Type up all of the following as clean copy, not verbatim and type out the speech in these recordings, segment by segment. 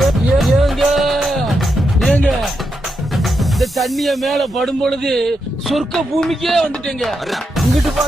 ஏங்க ஏங்க இந்த தண்ணிய மேல படும் பொழுது சொர்க்க பூமிக்கே வந்துட்டேங்க. இங்கிட்டு பா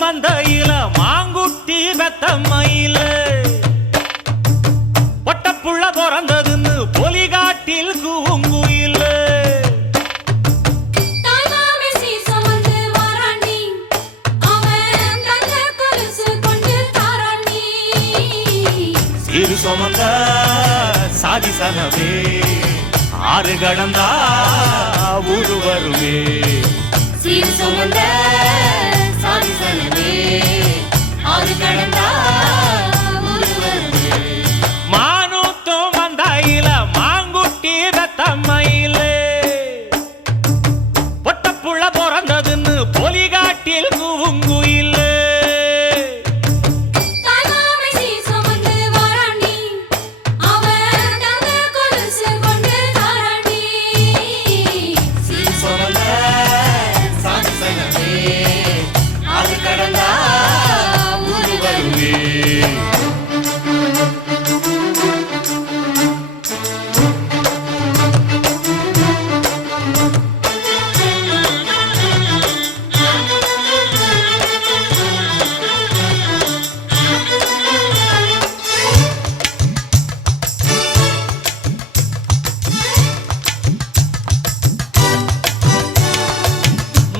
மந்தையில மாங்குட்டி பெத்தம்மையில பொட்டப்புள்ள பிறந்ததுன்னு பொலிகாட்டில் கூங்குயில சீரு சுமந்த சாதி சனவே ஆறு கடந்தா ஊரு வருவே சீரு சுமந்த சாதி சனவே ஆறு கடந்தா ஊரு வருவே மானூத்தும் மந்தையில மாங்குட்டி பெத்தம்மையில பொட்டப்புள்ள பிறந்ததுன்னு பொலிகாட்டில் கூங்குயில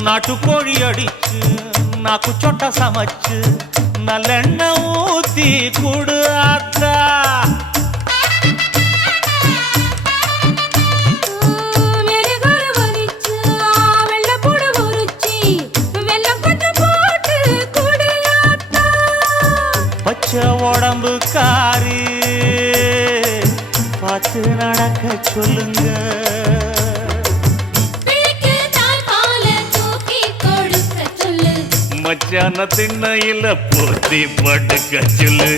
நாட்டுக்கோழி அடிச்சு நாக்கு சொட்ட சமைச்சு நல்லெண்ணெய் ஊத்தி குடு ஆத்தா பச்சை உடம்பு காரி பார்த்து நடக்க சொல்லுங்க மச்சான திண்ணையில போத்தி படுக்க சொல்லு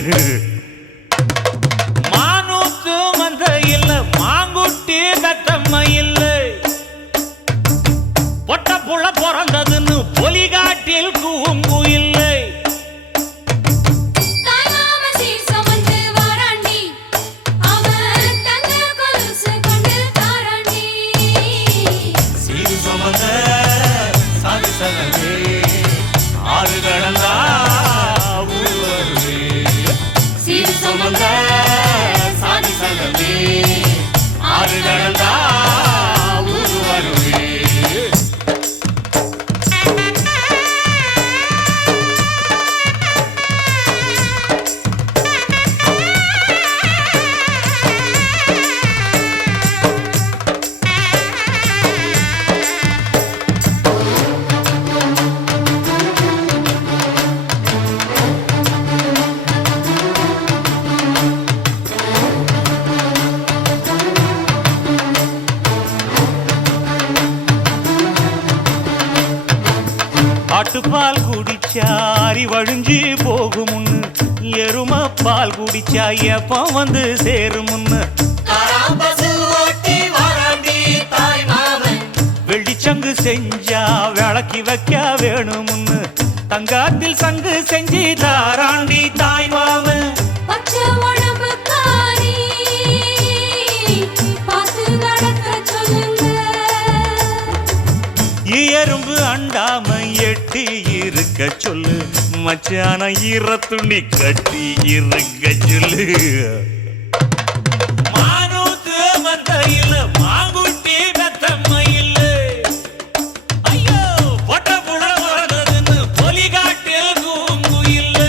மானூத்து மந்தையில மாங்குட்டி பெத்தம்மையில பொட்டப்புள்ள பிறந்ததுன்னு பொலிகாட்டில் கூங்குயில்லை ஆறு கடந்தா ஊரு வருவே சீர் சுமந்த சாதி சனவே ஆறு கடந்தா ஊரு வருவே ஆட்டுப்பால் குடிச்சா அறிவழிஞ்சி போகுமுன்னு எரும பால் குடிச்சா எப்ப வந்து சேருமுன்னு வெள்ளிச்சங்கு செஞ்சா விளக்கி வைக்க வேணுமுன்னு தங்காத்தில் சங்கு செஞ்சு தாராண்டி தாய் மாமன் எறும்பு அண்டாம எட்டி இருக்க சொல்லு மச்சான ஈர துணி கட்டி இருக்க சொல்லு மானூத்து மந்தையில மாங்குட்டி பெத்தம்மையில ஐயோ பொட்டப்புள்ள பிறந்ததுன்னு பொலிகாட்டில் கூங்குயில்ல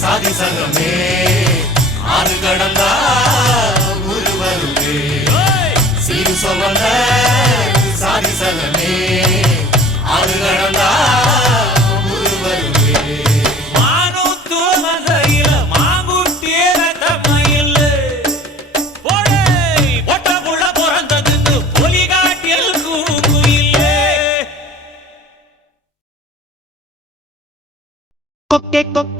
சாதி சங்கமே ஆறு கடந்தா ஊரு பிறந்த சாதி சனமே ஆறு கடந்தா ஊரு வருவே மானூத்து மந்தையில மாங்குட்டி ரத்தமயில ஓடே பொட்ட புள்ள பிறந்ததுன்னு பொலிகாட்டில் கூங்குயிலே கொக்கே கொக்